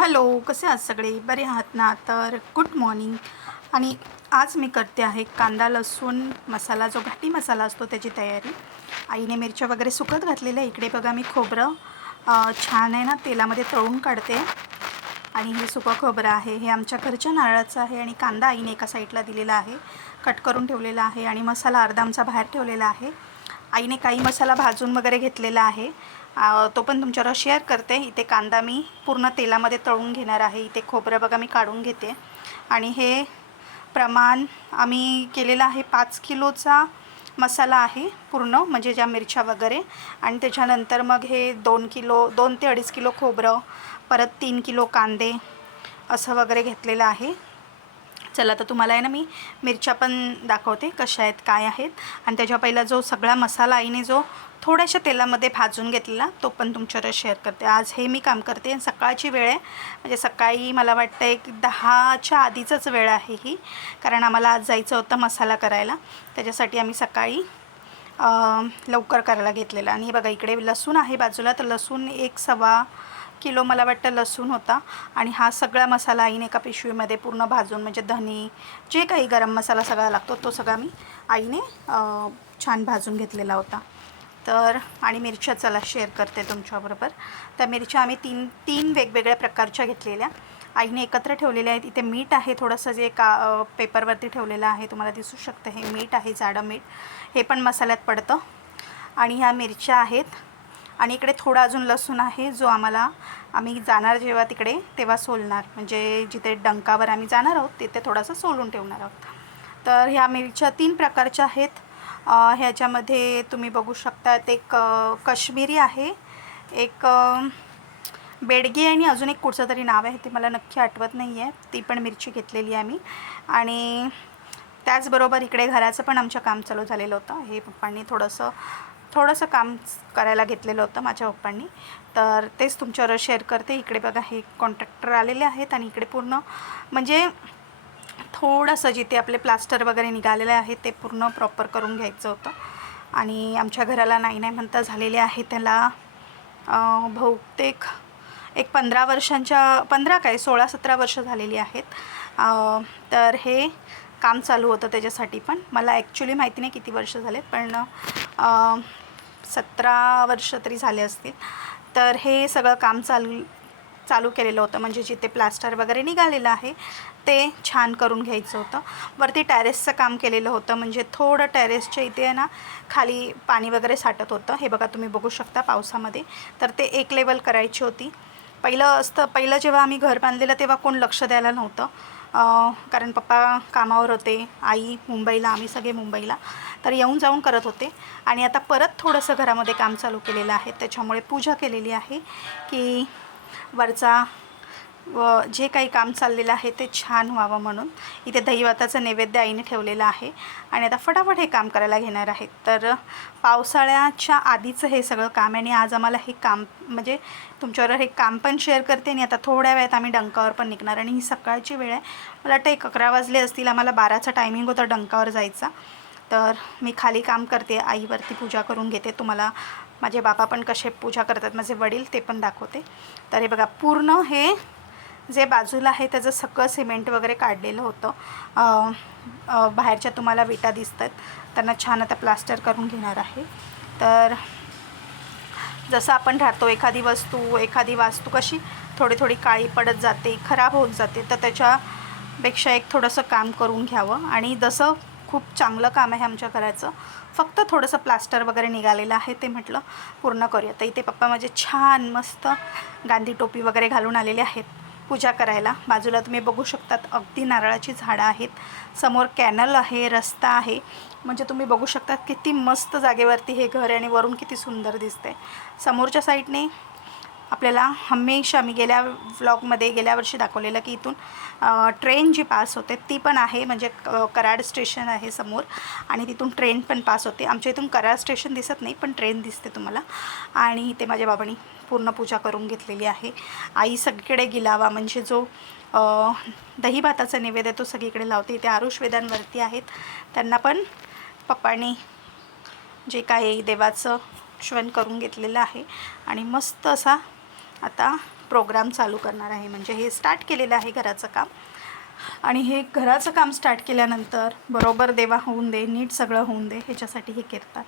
Hello कसे आहात सगळे? बरे आहात ना? तर गुड मॉर्निंग आणि आज मी करते आहे कांदा लसूण मसाला जो घाटी मसाला असतो त्याची तयारी. आईने मिरच्या वगैरे सुकत घातलेल्या इकडे बघा मी खोबरं. छान आहे ना तेलामध्ये तळून काढते. आणि हे सुकं खोबरं आहे. हे आमच्या घरच्या नारळाचं आहे आणि कांदा आईने एका साईडला दिलेला आहे. कट करून ठेवलेला आहे आणि मसाला अर्धा आमचा बाहेर ठेवलेला आहे. आईने काही मसाला भाजून वगैरे घेतलेला आहे. तो पण तुमच्यावर शेअर करते. इथे कांदा मी पूर्ण तेलामध्ये तळून घेणार आहे. इथे खोबरं बघा मी काढून घेते. आणि हे प्रमाण आम्ही केलेलं आहे पाच किलोचा मसाला आहे पूर्ण म्हणजे ज्या मिरच्या वगैरे. आणि त्याच्यानंतर मग हे दोन किलो दोन ते अडीच किलो खोबरं परत तीन किलो कांदे असं वगैरे घेतलेलं आहे. चला तर तुम्हाला आहे ना मी मिरच्या पण दाखवते कशा आहेत काय आहेत. आणि त्याच्या पहिला जो सगळा मसाला आईने जो थोड्याशा तेलामध्ये भाजून घेतलेला तो पण तुमच्यावर शेअर करते. आज हे मी काम करते सकाळची वेळ आहे. म्हणजे सकाळी मला वाटतं एक दहाच्या आधीचाच वेळ आहे ही कारण आम्हाला आज जायचं होतं मसाला करायला. त्याच्यासाठी आम्ही सकाळी लवकर करायला घेतलेला. आणि हे बघा इकडे लसूण आहे बाजूला तर लसूण एक सव्वा किलो मला वाटतं लसूण होता. आणि हा सगळा मसाला आईने एका पिशवीमध्ये पूर्ण भाजून म्हणजे धने जे काही गरम मसाला सगळा लागतो तो सगळा मी आईने छान भाजून घेतलेला होता. तर आणि मिरच्या चला शेअर करते तुमच्याबरोबर. त्या मिरच्या आम्ही तीन तीन वेगवेगळ्या प्रकारच्या घेतलेल्या. आईने एकत्र ठेवलेल्या आहेत. इथे मीठ आहे थोडंसं जे का पेपरवरती ठेवलेलं आहे तुम्हाला दिसू शकतं. हे मीठ आहे जाडं मीठ. हे पण मसाल्यात पडतं. आणि ह्या मिरच्या आहेत. आणि इकडे थोडा अजून लसूण आहे जो आम्हाला आम्ही जाणार जेव्हा तिकडे तेव्हा सोलणार. म्हणजे जिथे डंकावर आम्ही जाणार आहोत तिथे थोडासा सोलून ठेवणार आहोत. तर ह्या मिरच्या तीन प्रकारच्या आहेत. ह्याच्यामध्ये तुम्ही बघू शकतात एक कश्मीरी आहे एक बेडगी आणि अजून एक कुठचं तरी नाव आहे ते मला नक्की आठवत नाही आहे ती पण मिरची घेतलेली आहे आम्ही. आणि त्याचबरोबर इकडे घराचं पण आमचं काम चालू झालेलं होतं. हे पप्पांनी थोडंसं थोडंसं काम करायला घेतलेलं होतं माझ्या पप्पांनी. तर तेच तुमच्यावर शेअर करते. इकडे बघा हे कॉन्ट्रॅक्टर आलेले आहेत आणि इकडे पूर्ण म्हणजे थोडंसं जिथे आपले प्लास्टर वगैरे निघालेले आहे ते पूर्ण प्रॉपर करून घ्यायचं होतं. आणि आमच्या घराला नाही नाही म्हणता झालेले आहे. त्याला बहुतेक एक पंधरा वर्षांच्या पंधरा काय सोळा सतरा वर्ष झालेली आहेत. तर हे काम चालू होतं त्याच्यासाठी पण. मला ॲक्च्युली माहिती नाही किती वर्ष झालेत पण सतरा वर्ष तरी झाले असतील. तर हे सगळं काम चालू चालू केलेलं होतं. म्हणजे जिथे प्लास्टर वगैरे निघालेलं आहे ते छान करून घ्यायचं होतं. वरती टॅरेसचं काम केलेलं होतं. म्हणजे थोडं टॅरेसच्या इथे आहे ना खाली पाणी वगैरे साठत होतं. हे बघा तुम्ही बघू शकता पावसामध्ये. तर ते एक लेवल करायची होती. पहिलं असतं पहिलं जेव्हा आम्ही घर बांधलेलं तेव्हा कोण लक्ष द्यायला नव्हतं. कारण पप्पा कामावर होते आई मुंबईला आम्ही सगळे मुंबईला. तर येऊन जाऊन करत होते. आणि आता परत थोडंसं घरामध्ये काम चालू केलेलं आहे. त्याच्यामुळे पूजा केलेली आहे की वरचा व जे काही काम चाललेलं आहे ते छान व्हावं म्हणून इथे दहीभाताचं नैवेद्य आईने ठेवलेलं आहे. आणि आता फटाफट हे काम करायला घेणार आहेत तर पावसाळ्याच्या आधीचं हे सगळं काम आहे आणि आज आम्हाला हे काम म्हणजे तुमच्यावर हे काम पण शेअर करते आणि आता थोड्या वेळात आम्ही डंकावर पण निघणार आणि ही सकाळची वेळ आहे. मला वाटतं एक अकरा वाजले असतील आम्हाला बाराचा टायमिंग होता डंकावर जायचा. तर मी खाली काम करते आईवरती पूजा करून घेते. तुम्हाला माझे बाबा पण कसे पूजा करतात माझे वडील ते पण दाखवते. तर हे बघा पूर्ण हे जे बाजूला आहे त्याचं सगळं सिमेंट वगैरे काढलेलं होतं. बाहेरच्या तुम्हाला विटा दिसतात. त्यांना छान आता प्लास्टर करून घेणार आहे. तर जसं आपण राहतो एखादी वस्तू एखादी वास्तू कशी थोडी थोडी काळी पडत जाते खराब होत जाते तर त्याच्यापेक्षा एक थोडंसं काम करून घ्यावं. आणि जसं खूप चांगलं काम आहे आमच्या घराचं फक्त थोडंसं प्लास्टर वगैरे निघालेलं आहे ते म्हटलं पूर्ण करूया. तर इथे पप्पा माझे छान मस्त गांधी टोपी वगैरे घालून आलेले आहेत. पूजा करायला. बाजूला तुम्ही बघू शकतात अगदी नारळाची झाडं आहेत. समोर कॅनल आहे रस्ता आहे. म्हणजे तुम्ही बघू शकतात किती मस्त जागेवरती हे घर आहे आणि वरून किती सुंदर दिसते समोरच्या साईडने आपल्याला हमेशा मी गेल्या व्लॉगमध्ये गेल्या वर्षी दाखवलेलं की इथून ट्रेन जी पास होते ती पण आहे म्हणजे क- कराड स्टेशन आहे समोर. आणि तिथून ट्रेन पण पास होते. आमच्या इथून कराड स्टेशन दिसत नाही पण ट्रेन दिसते तुम्हाला. आणि इथे माझ्या बाबांनी पूर्ण पूजा करून घेतलेली आहे. आई सगळीकडे गिलावा म्हणजे जो अ, दही भाताचा नैवेद्य तो सगळीकडे लावते. इथे आरुष वेदांवरती आहेत. त्यांना पण पप्पांनी जे काही देवाचं श्वन करून घेतलेलं आहे. आणि मस्त असा आता प्रोग्राम चालू करणार आहे. म्हणजे हे स्टार्ट केलेलं आहे घराचं काम. आणि हे घराचं काम स्टार्ट केल्यानंतर बरोबर देवा होऊन दे नीट सगळं होऊन दे ह्याच्यासाठी हे करतात.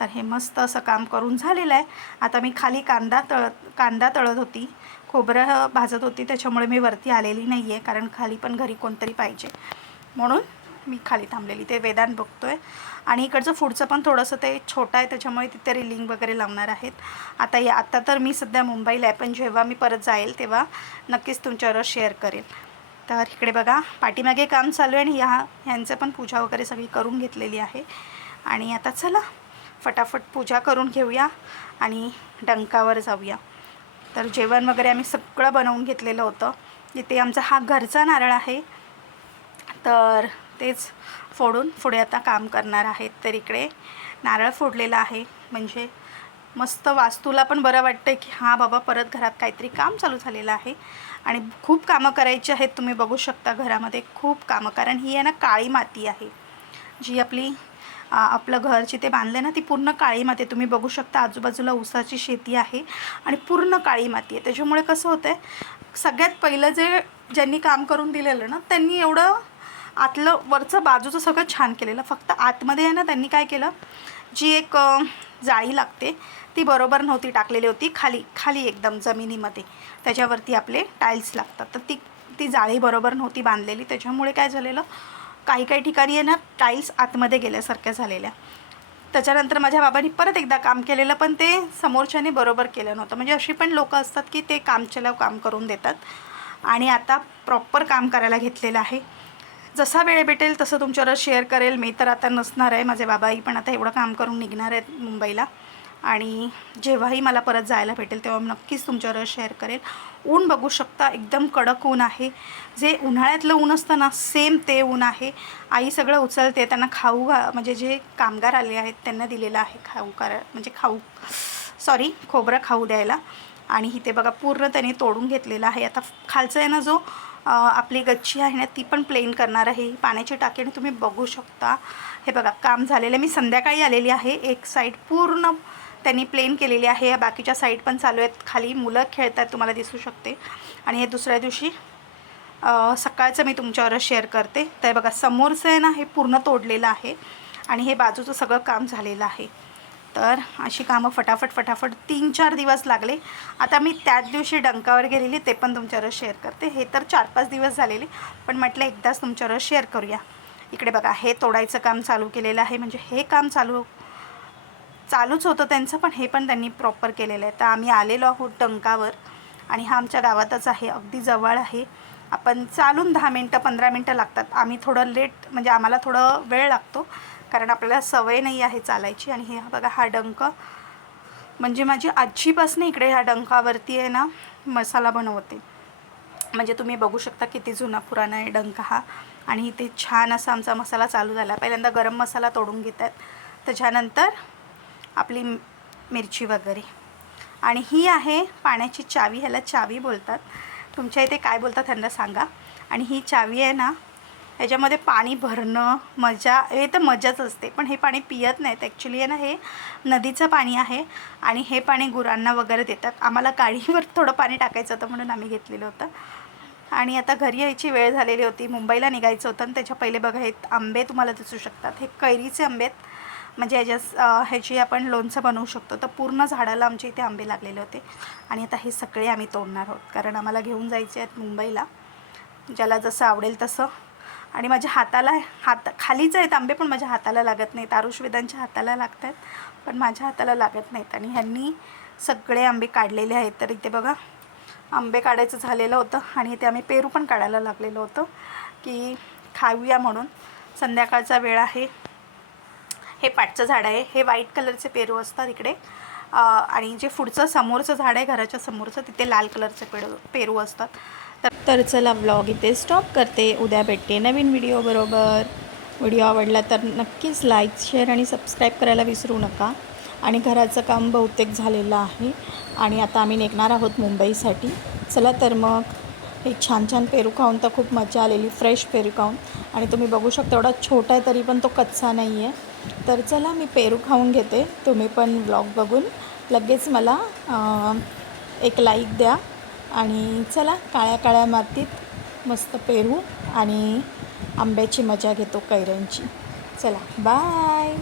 तर हे मस्त असं काम करून झालेलं आहे. आता मी खाली कांदा तळत कांदा तळत होती. खोबरं भाजत होती त्याच्यामुळे मी वरती आलेली नाही आहे कारण खाली पण घरी कोणतरी पाहिजे. म्हणून मी खाली थांबलेली ते वेदांत बघतोय. आणि इकडचं पुढचं पण थोडंसं ते छोटं आहे त्याच्यामुळे तिथे रिलिंग वगैरे लावणार आहेत. आता या आता तर मी सध्या मुंबईला आहे पण जेव्हा मी परत जाईल तेव्हा नक्कीच तुमच्यावर शेअर करेल तर इकडे बघा पाठीमागे काम चालू आहे आणि ह्या ह्यांचं पण पूजा वगैरे सगळी करून घेतलेली आहे. आणि आता चला फटाफट पूजा करून घेऊया आणि डंकावर जाऊया. तर जेवण वगैरे आम्ही सगळं बनवून घेतलेलं होतं. इथे आमचा हा घरचा नारळ आहे. तर तेच फोडून पुढे आता काम करणार आहेत. तर इकडे नारळ फोडलेला आहे. म्हणजे मस्त वास्तूला पण बरं वाटतं की हां बाबा परत घरात काहीतरी काम चालू झालेलं आहे. आणि खूप कामं करायची आहेत. तुम्ही बघू शकता घरामध्ये खूप कामं. कारण ही आहे ना काळी माती आहे. जी आपली आपलं घर जिथे बांधलं ना ती पूर्ण काळी माती आहे. तुम्ही बघू शकता आजूबाजूला ऊसाची शेती आहे. आणि पूर्ण काळी माती आहे. त्याच्यामुळे कसं होतं आहे सगळ्यात पहिलं जे ज्यांनी काम करून दिलेलं ना त्यांनी एवढं आतलं वरचं बाजूचं सगळं छान केलेलं. फक्त आतमध्ये आहे ना त्यांनी काय केलं जी एक जाळी लागते ती बरोबर नव्हती टाकलेली होती खाली खाली एकदम जमिनीमध्ये. त्याच्यावरती आपले टाईल्स लागतात. तर ती ती जाळी बरोबर नव्हती बांधलेली. त्याच्यामुळे काय झालेलं काही काही ठिकाणी आहे ना टाईल्स आतमध्ये गेल्यासारख्या झालेल्या. त्याच्यानंतर माझ्या बाबांनी परत एकदा काम केलेलं पण ते समोरच्याने बरोबर केलं नव्हतं. म्हणजे अशी पण लोकं असतात की ते कामचलाव काम करून देतात. आणि आता प्रॉपर काम करायला घेतलेलं आहे. जसा वेळ भेटेल तसं तुमच्यावर शेअर करेल. मी तर आता नसणार आहे. माझे बाबाही पण आता एवढं काम करून निघणार आहेत मुंबईला. आणि जेव्हाही मला परत जायला भेटेल तेव्हा नक्कीच तुमच्यावर शेअर करेल. ऊन बघू शकता एकदम कडक ऊन आहे. जे उन्हाळ्यातलं ऊन असतं ना सेम ते ऊन आहे. आई सगळं उचलते. त्यांना खाऊ घा म्हणजे जे कामगार आले आहेत त्यांना दिलेलं आहे खाऊ करा म्हणजे खाऊ सॉरी खोबरं खाऊ द्यायला. आणि इथे बघा पूर्ण त्याने तोडून घेतलेलं आहे. आता खालचा आहे ना जो आपली गच्ची आहे ना ती पण प्लेन करणार आहे. पाण्याची टाकी आणि तुम्ही बघू शकता. हे बघा काम झालेलं मी संध्याकाळी आलेली आहे. एक साईड पूर्ण त्यांनी प्लेन केलेली आहे. बाकीच्या साईड पण चालू आहेत. खाली मुलं खेळतात तुम्हाला दिसू शकते. आणि हे दुसऱ्या दिवशी सकाळचं मी तुमच्यावर शेअर करते. तर बघा समोरचं आहे ना हे पूर्ण तोडलेलं आहे. आणि हे बाजूचं सगळं काम झालेलं आहे. तर अशी कामं फटाफट फटाफट तीन चार दिवस लागले. आता मी त्याच दिवशी डंकावर गेलेली ते पण तुमच्यावर शेअर करते. हे तर चार पाच दिवस झालेले पण म्हटलं एकदाच तुमच्यावर शेअर करूया. इकडे बघा हे तोडायचं काम चालू केलेलं आहे. म्हणजे हे काम चालू चालूच होतं त्यांचं पण हे पण त्यांनी प्रॉपर केलेलं आहे. तर आम्ही आलेलो आहोत डंकावर आणि हा आमच्या गावातच आहे अगदी जवळ आहे. आपण चालून दहा मिनटं पंधरा मिनटं लागतात. आम्ही थोडं लेट म्हणजे आम्हाला थोडं वेळ लागतो. कारण आपल्याला सवय नाही आहे चालायची. आणि हे बघा हा डंक. म्हणजे माझी आजीपासून इकडे ह्या डंकावरती आहे ना मसाला बनवते. म्हणजे तुम्ही बघू शकता किती जुना पुराणा आहे डंका हा. आणि इथे छान असा आमचा मसाला चालू झाला. पहिल्यांदा गरम मसाला तोडून घेतात. त्याच्यानंतर आपली मिरची वगैरे. आणि ही आहे पाण्याची चावी ह्याला चावी बोलतात. तुमच्या इथे काय बोलतात त्यांना सांगा. आणि ही चावी आहे ना ह्याच्यामध्ये पाणी भरणं मजा हे तर मजाच असते. पण हे पाणी पियत नाहीत. ॲक्च्युली आहे ना हे नदीचं पाणी आहे आणि हे पाणी गुरांना वगैरे देतात. आम्हाला गाडीवर थोडं पाणी टाकायचं होतं म्हणून आम्ही घेतलेलं होतं. आणि आता घरी यायची वेळ झालेली होती. मुंबईला निघायचं होतं आणि त्याच्या पहिले बघा हे आंबे तुम्हाला दिसू शकतात. हे कैरीचे आंबे आहेत. म्हणजे ह्याच्या ह्याची आपण लोणचं बनवू शकतो. तर पूर्ण झाडाला आमच्या इथे आंबे लागलेले होते. आणि आता हे सगळे आम्ही तोडणार आहोत. कारण आम्हाला घेऊन जायचे आहेत मुंबईला. ज्याला जसं आवडेल तसं. आणि माझ्या हाताला हात खालीच आहेत आंबे पण माझ्या हाताला लागत नाहीत. आरुषवेदांच्या हाताला लागत आहेत पण माझ्या हाताला लागत नाहीत. आणि ह्यांनी सगळे आंबे काढलेले आहेत. तर इथे बघा आंबे काढायचं झालेलं होतं आणि इथे आम्ही पेरू पण काढायला लागलेलं होतं की खाऊया म्हणून. संध्याकाळचा वेळ आहे. हे पाटचं झाड आहे. हे व्हाईट कलरचे पेरू असतात इकडे. आणि जे पुढचं समोरचं झाड आहे घराच्या समोरचं तिथे लाल कलरचे पेरू पेरू असतात. तर चला ब्लॉग इथे स्टॉप करते. उद्या भेटते नवीन व्हिडिओबरोबर व्हिडिओ आवडला तर नक्कीच लाईक शेअर आणि सबस्क्राईब करायला विसरू नका. आणि घराचं काम बहुतेक झालेलं आहे. आणि आता आम्ही निघणार आहोत मुंबईसाठी. चला तर मग. एक छान छान पेरू खाऊन तर खूप मजा आलेली. फ्रेश पेरू खाऊन. आणि तुम्ही बघू शकता एवढा छोटा आहे तरी पण तो कच्चा नाही आहे तर चला मी पेरू खाऊन घेते. तुम्ही पण ब्लॉग बघून. लगेच मला एक लाईक द्या. आणि चला काळ्या काळ्या मातीत मस्त पेरू आणि आंब्याची मजा घेतो कैऱ्यांची चला बाय